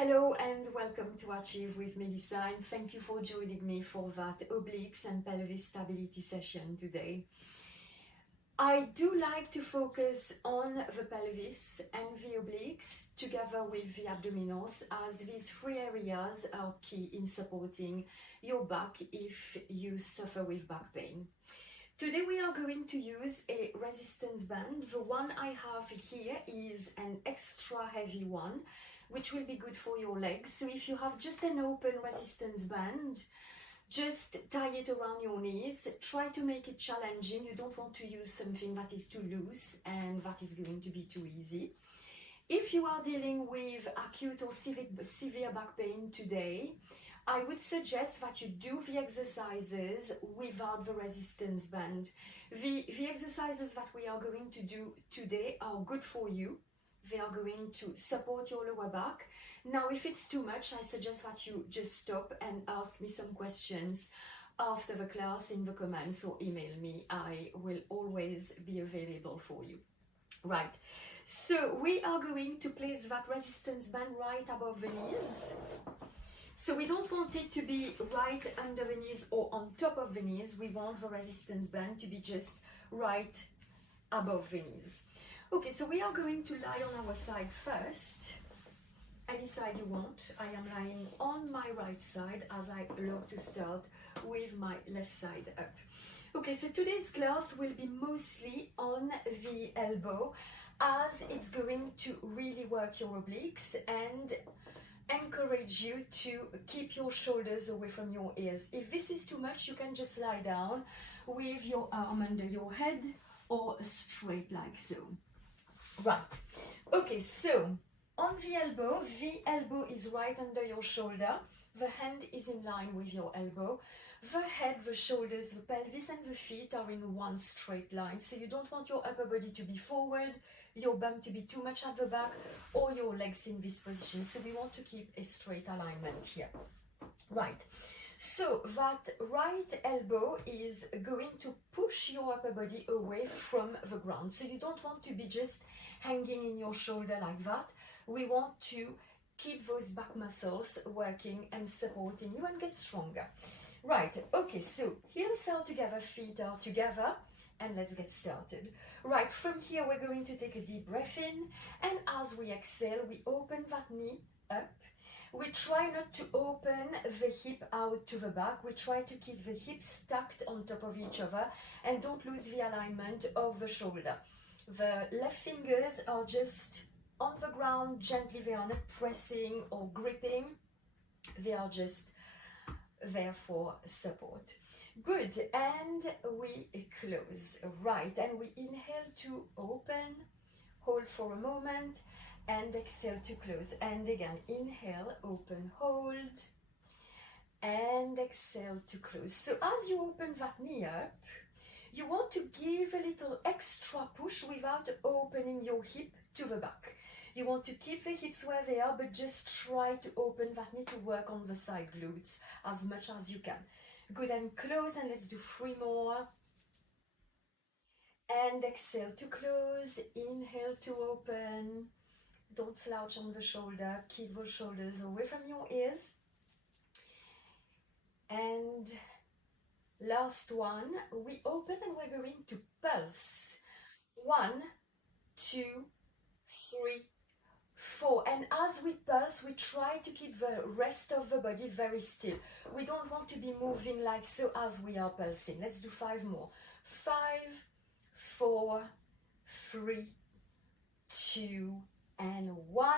Hello and welcome to Achieve with Melissa, and thank you for joining me for that obliques and pelvis stability session today. I do like to focus on the pelvis and the obliques together with the abdominals, as these three areas are key in supporting your back if you suffer with back pain. Today we are going to use a resistance band. The one I have here is an extra heavy one, which will be good for your legs. So if you have just an open resistance band, just tie it around your knees. Try to make it challenging. You don't want to use something that is too loose and that is going to be too easy. If you are dealing with acute or severe back pain today, I would suggest that you do the exercises without the resistance band. The exercises that we are going to do today are good for you. They are going to support your lower back. Now, if it's too much, I suggest that you just stop and ask me some questions after the class in the comments or email me. I will always be available for you. Right, so we are going to place that resistance band right above the knees. So we don't want it to be right under the knees or on top of the knees. We want the resistance band to be just right above the knees. Okay, so we are going to lie on our side first. Any side you want. I am lying on my right side, as I love to start with my left side up. Okay, so today's class will be mostly on the elbow, as it's going to really work your obliques and encourage you to keep your shoulders away from your ears. If this is too much, you can just lie down with your arm under your head or straight like so. Right, okay, so on the elbow is right under your shoulder. The hand is in line with your elbow. The head, the shoulders, the pelvis and the feet are in one straight line. So you don't want your upper body to be forward, your bum to be too much at the back, or your legs in this position. So we want to keep a straight alignment here. Right, so that right elbow is going to push your upper body away from the ground. So you don't want to be just hanging in your shoulder like that. We want to keep those back muscles working and supporting you and get stronger. Right, okay, so heels are together, feet are together, and let's get started. Right, from here we're going to take a deep breath in, and as we exhale, we open that knee up. We try not to open the hip out to the back. We try to keep the hips stacked on top of each other and don't lose the alignment of the shoulder. The left fingers are just on the ground gently. They are not pressing or gripping. They are just there for support. Good, and we close. Right, and we inhale to open, hold for a moment, and exhale to close. And again, inhale, open, hold, and exhale to close. So as you open that knee up, you want to give a little extra push without opening your hip to the back. You want to keep the hips where they are, but just try to open that knee to work on the side glutes as much as you can. Good, and close, and let's do 3 more. And exhale to close, inhale to open. Don't slouch on the shoulder, keep those shoulders away from your ears. And last one, we open and we're going to pulse. 1, 2, 3, 4, and as we pulse, we try to keep the rest of the body very still. We don't want to be moving like so as we are pulsing. Let's do 5 more. 5, 4, 3, 2, and 1,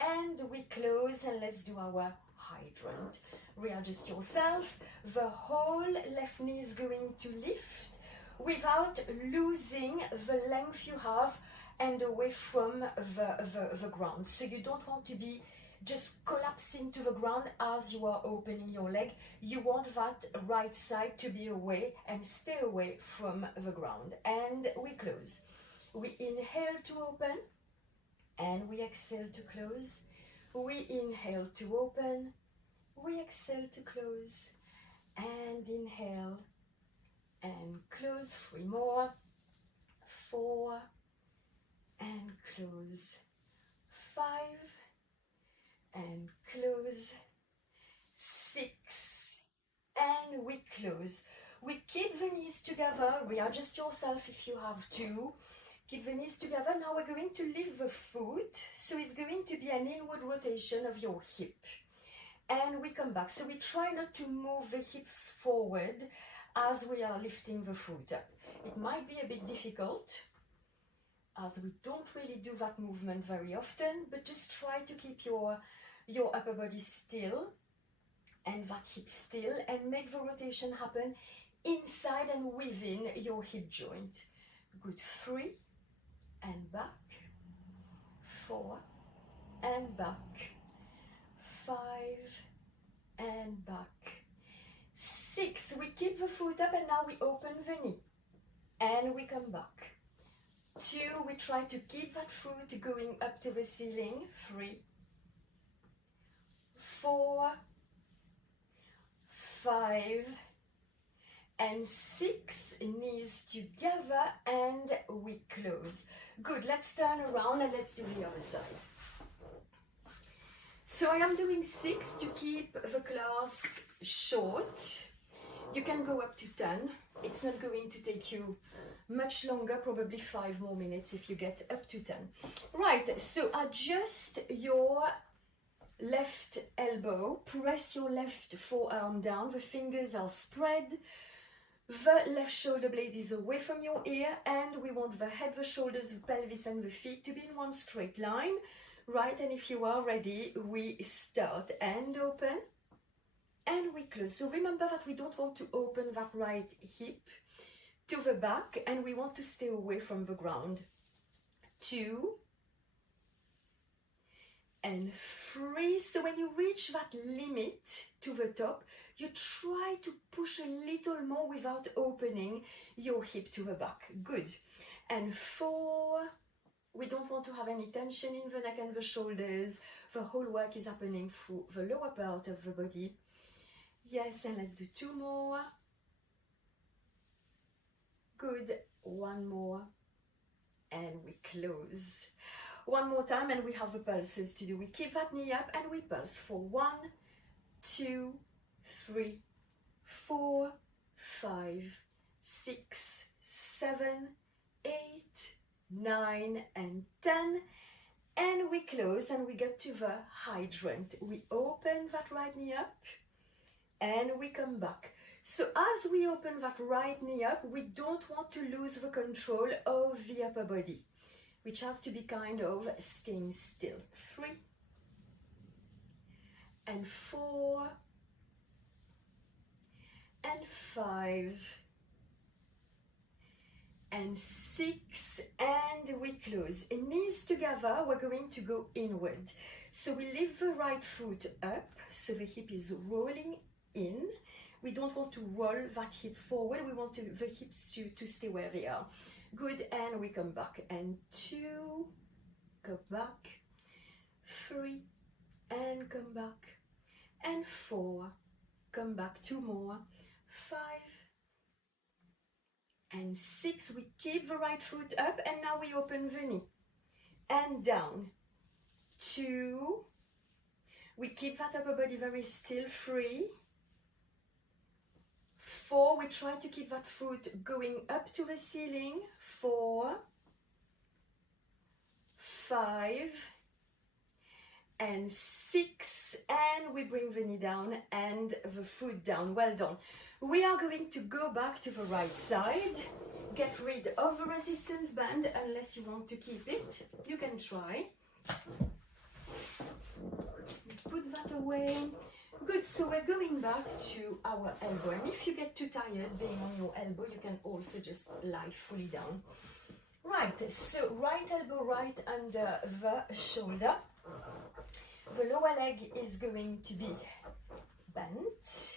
and we close, and let's do our hydrant. Readjust yourself. The whole left knee is going to lift without losing the length you have and away from the ground. So you don't want to be just collapsing to the ground as you are opening your leg. You want that right side to be away and stay away from the ground. And we close. We inhale to open, and we exhale to close. We inhale to open, we exhale to close, and inhale and close. 3 more. 4, and close. 5, and close, 6, and we close. We keep the knees together, readjust yourself if you have to. Keep the knees together. Now we're going to lift the foot, so it's going to be an inward rotation of your hip. And we come back. So we try not to move the hips forward as we are lifting the foot up. It might be a bit difficult, as we don't really do that movement very often, but just try to keep your upper body still and that hip still, and make the rotation happen inside and within your hip joint. Good. 3 and back, 4 and back, 5 and back, 6. We keep the foot up and now we open the knee and we come back. 2, we try to keep that foot going up to the ceiling. 3, 4, 5 and 6, knees together, and we close. Good. Let's turn around and let's do the other side. So I am doing 6 to keep the class short. You can go up to 10. It's not going to take you much longer, probably 5 more minutes if you get up to 10. Right, so adjust your left elbow, press your left forearm down, the fingers are spread, the left shoulder blade is away from your ear, and we want the head, the shoulders, the pelvis and the feet to be in one straight line. Right, and if you are ready, we start and open and we close. So remember that we don't want to open that right hip to the back, and we want to stay away from the ground. 2 and 3. So when you reach that limit to the top, you try to push a little more without opening your hip to the back. Good. And 4. We don't want to have any tension in the neck and the shoulders. The whole work is happening through the lower part of the body. Yes, and let's do 2 more. Good. 1 more. And we close. 1 more time, and we have the pulses to do. We keep that knee up and we pulse for 1, 2, 3, 4, 5, 6, 7, 8, 9 and 10, and we close and we get to the hydrant. We open that right knee up and we come back. So as we open that right knee up, we don't want to lose the control of the upper body, which has to be kind of staying still. 3 and 4 and 5 and 6, and we close. Knees together, we're going to go inward. So we lift the right foot up, so the hip is rolling in. We don't want to roll that hip forward, we want the hips to stay where they are. Good, and we come back. And 2, go back. 3, and come back. And 4, come back. 2 more. 5 and 6, we keep the right foot up, and now we open the knee and down. 2, we keep that upper body very still. 3, 4, we try to keep that foot going up to the ceiling. 4, 5 and 6, and we bring the knee down and the foot down. Well done. We are going to go back to the right side. Get rid of the resistance band unless you want to keep it. You can try. Put that away. Good, so we're going back to our elbow, and if you get too tired being on your elbow, you can also just lie fully down. Right, so right elbow right under the shoulder. The lower leg is going to be bent.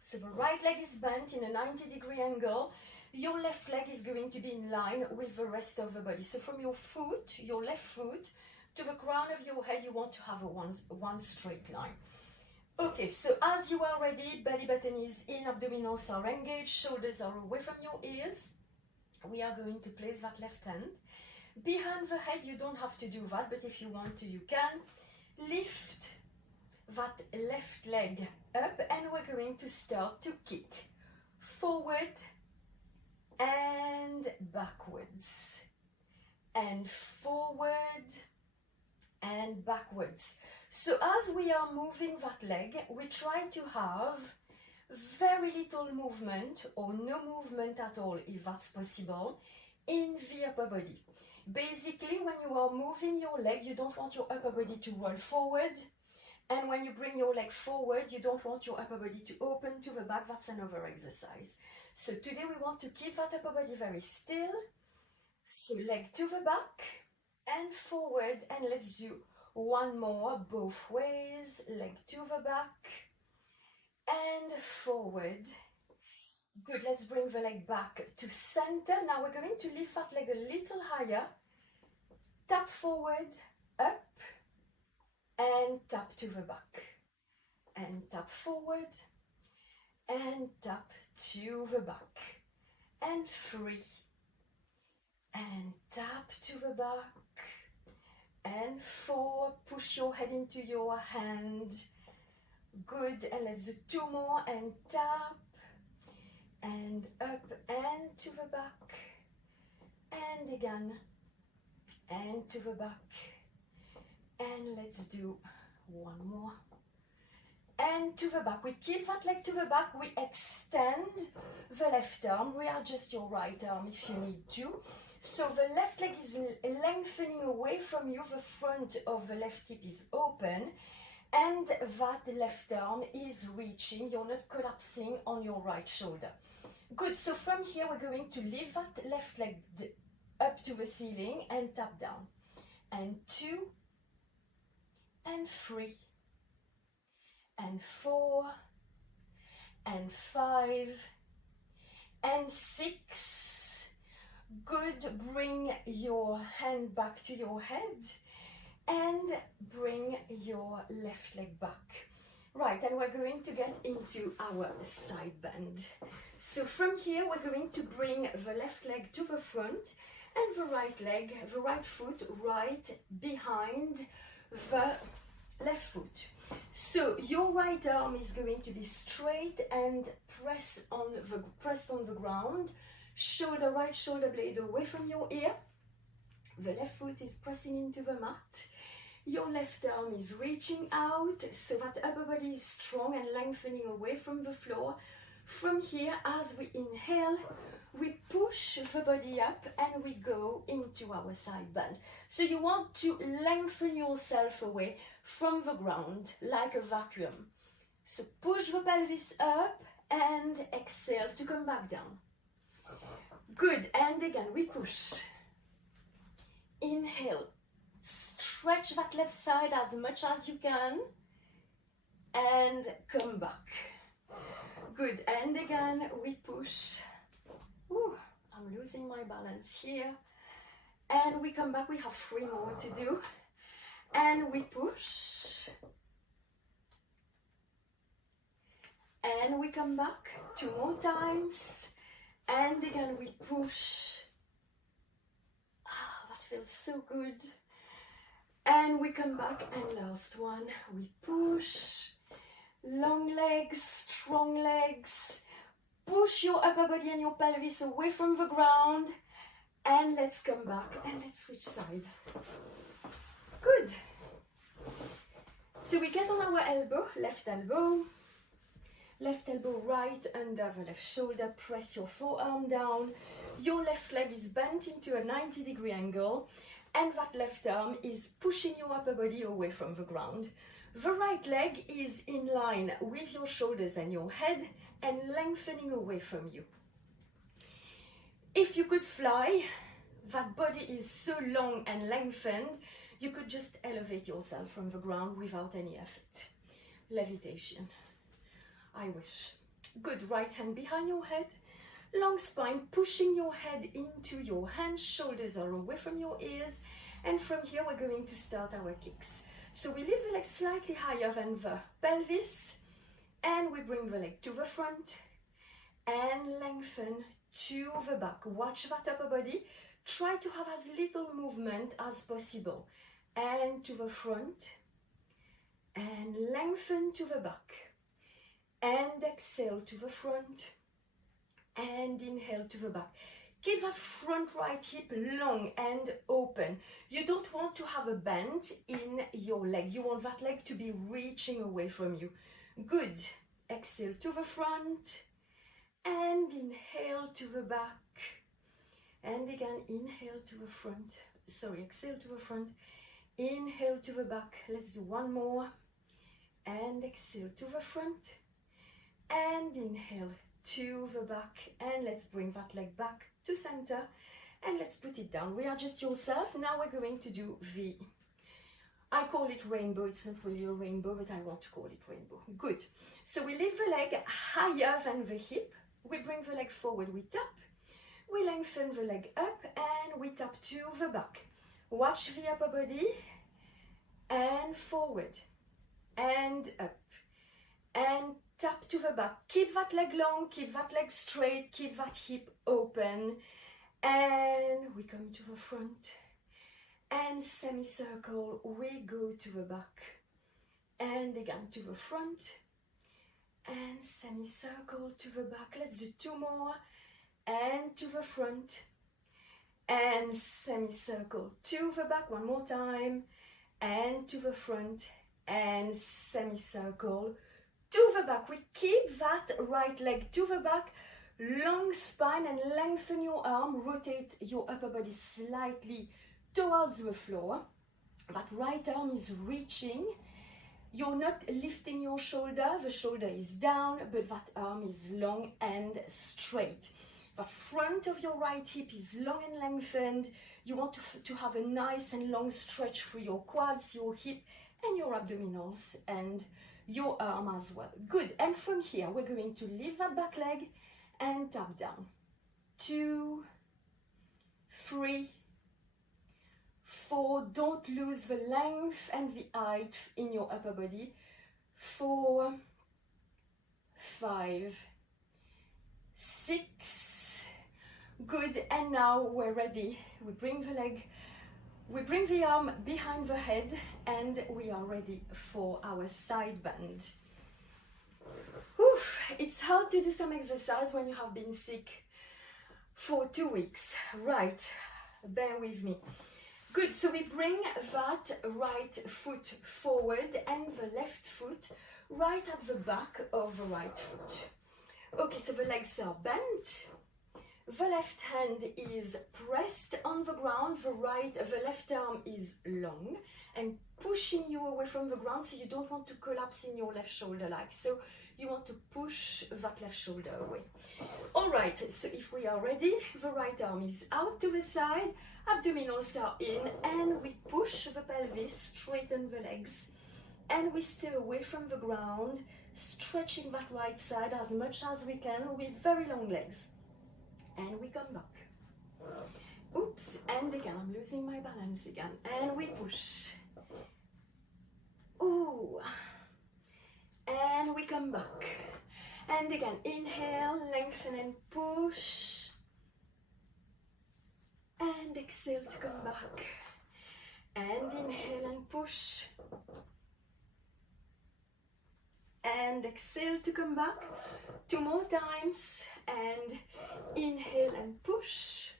So the right leg is bent in a 90-degree angle. Your left leg is going to be in line with the rest of the body. So from your foot, your left foot, to the crown of your head, you want to have a one straight line. Okay, so as you are ready, belly button is in, abdominals are engaged, shoulders are away from your ears. We are going to place that left hand behind the head. You don't have to do that, but if you want to, you can. Lift that left leg up and we're going to start to kick forward and backwards and forward and backwards. So as we are moving that leg, we try to have very little movement or no movement at all, if that's possible, in the upper body. Basically, when you are moving your leg, you don't want your upper body to roll forward, and when you bring your leg forward, you don't want your upper body to open to the back. That's another exercise. So today we want to keep that upper body very still. So leg to the back and forward, and let's do one more both ways. Leg to the back and forward. Good, let's bring the leg back to center. Now we're going to lift that leg a little higher. Tap forward, up, and tap to the back. And tap forward, and tap to the back. And 3. And tap to the back. And 4. Push your head into your hand. Good, and let's do 2 more, and tap. And up and to the back, and again, and to the back, and let's do 1 more, and to the back. We keep that leg to the back, we extend the left arm, readjust your right arm if you need to. So the left leg is lengthening away from you, the front of the left hip is open, and that left arm is reaching, you're not collapsing on your right shoulder. Good, so from here we're going to lift that left leg up to the ceiling and tap down. And 2, and 3, and 4, and 5, and 6. Good, bring your hand back to your head and bring your left leg back. Right, and we're going to get into our side bend. So from here, we're going to bring the left leg to the front and the right leg, the right foot right behind the left foot. So your right arm is going to be straight and pressed on the ground. Shoulder, right shoulder blade away from your ear. The left foot is pressing into the mat. Your left arm is reaching out so that upper body is strong and lengthening away from the floor. From here, as we inhale, we push the body up and we go into our side bend. So you want to lengthen yourself away from the ground like a vacuum. So push the pelvis up and exhale to come back down. Good, and again we push. Inhale. Stretch that left side as much as you can and come back. Good, and again we push. Ooh, I'm losing my balance here. And we come back, we have 3 more to do. And we push. And we come back 2 more times. And again we push. Ah, that feels so good. And we come back, and last one, we push. Long legs, strong legs. Push your upper body and your pelvis away from the ground. And let's come back and let's switch side. Good. So we get on our elbow left elbow right under the left shoulder. Press your forearm down. Your left leg is bent into a 90-degree angle. And that left arm is pushing your upper body away from the ground. The right leg is in line with your shoulders and your head and lengthening away from you. If you could fly, that body is so long and lengthened, you could just elevate yourself from the ground without any effort. Levitation. I wish. Good, right hand behind your head. Long spine, pushing your head into your hands, shoulders are away from your ears, and from here we're going to start our kicks. So we lift the leg slightly higher than the pelvis, and we bring the leg to the front, and lengthen to the back. Watch that upper body, try to have as little movement as possible, and to the front, and lengthen to the back, and exhale to the front, and inhale to the back. Keep that front right hip long and open. You don't want to have a bend in your leg. You want that leg to be reaching away from you. Good. Exhale to the front and inhale to the back. And again, inhale to the front. Sorry, exhale to the front. Inhale to the back. Let's do one more. And exhale to the front. And inhale to the back. And let's bring that leg back to center, and let's put it down. Readjust yourself. Now we're going to do V. I call it rainbow. It's not really a rainbow, but I want to call it rainbow. Good. So we lift the leg higher than the hip. We bring the leg forward. We tap. We lengthen the leg up, and we tap to the back. Watch the upper body, and forward, and up, and tap to the back. Keep that leg long, keep that leg straight, keep that hip open. And we come to the front. And semicircle, we go to the back. And again to the front. And semicircle to the back. Let's do two more. And to the front. And semicircle to the back. One more time. And to the front. And semicircle to the back. We keep that right leg to the back, long spine, and lengthen your arm. Rotate your upper body slightly towards the floor. That right arm is reaching. You're not lifting your shoulder. The shoulder is down, but that arm is long and straight. The front of your right hip is long and lengthened. You want to have a nice and long stretch through your quads, your hip, and your abdominals, and your arm as well. Good. And from here, we're going to lift that back leg and tap down. 2, 3, 4. Don't lose the length and the height in your upper body. 4, 5, 6. Good. And now we're ready. We bring the leg, we bring the arm behind the head, and we are ready for our side bend. Oof, it's hard to do some exercise when you have been sick for 2 weeks. Right, bear with me. Good, so we bring that right foot forward and the left foot right at the back of the right foot. Okay, so the legs are bent. The left hand is pressed on the ground, the left arm is long and pushing you away from the ground, so you don't want to collapse in your left shoulder like so. You want to push that left shoulder away. All right, so if we are ready, the right arm is out to the side, abdominals are in, and we push the pelvis, straighten the legs, and we stay away from the ground, stretching that right side as much as we can with very long legs. And we come back. Oops, and again, I'm losing my balance again. And we push. Ooh. And we come back. And again, inhale, lengthen and push. And exhale to come back. And inhale and push. And exhale to come back. 2 more times, and inhale and push,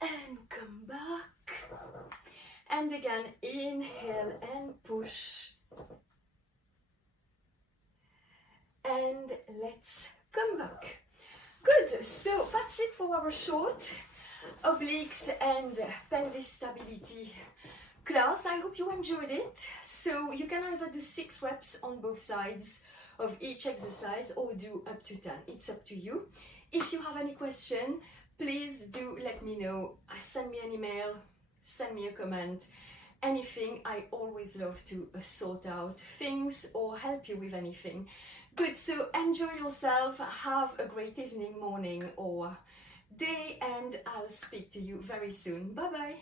and come back, and again inhale and push, and let's come back. Good, so that's it for our short obliques and pelvis stability class. I hope you enjoyed it. So you can either do 6 reps on both sides of each exercise or do up to 10. It's up to you. If you have any question, please do let me know. Send me an email, send me a comment, anything. I always love to sort out things or help you with anything. Good, so enjoy yourself, have a great evening, morning or day, and I'll speak to you very soon. Bye bye.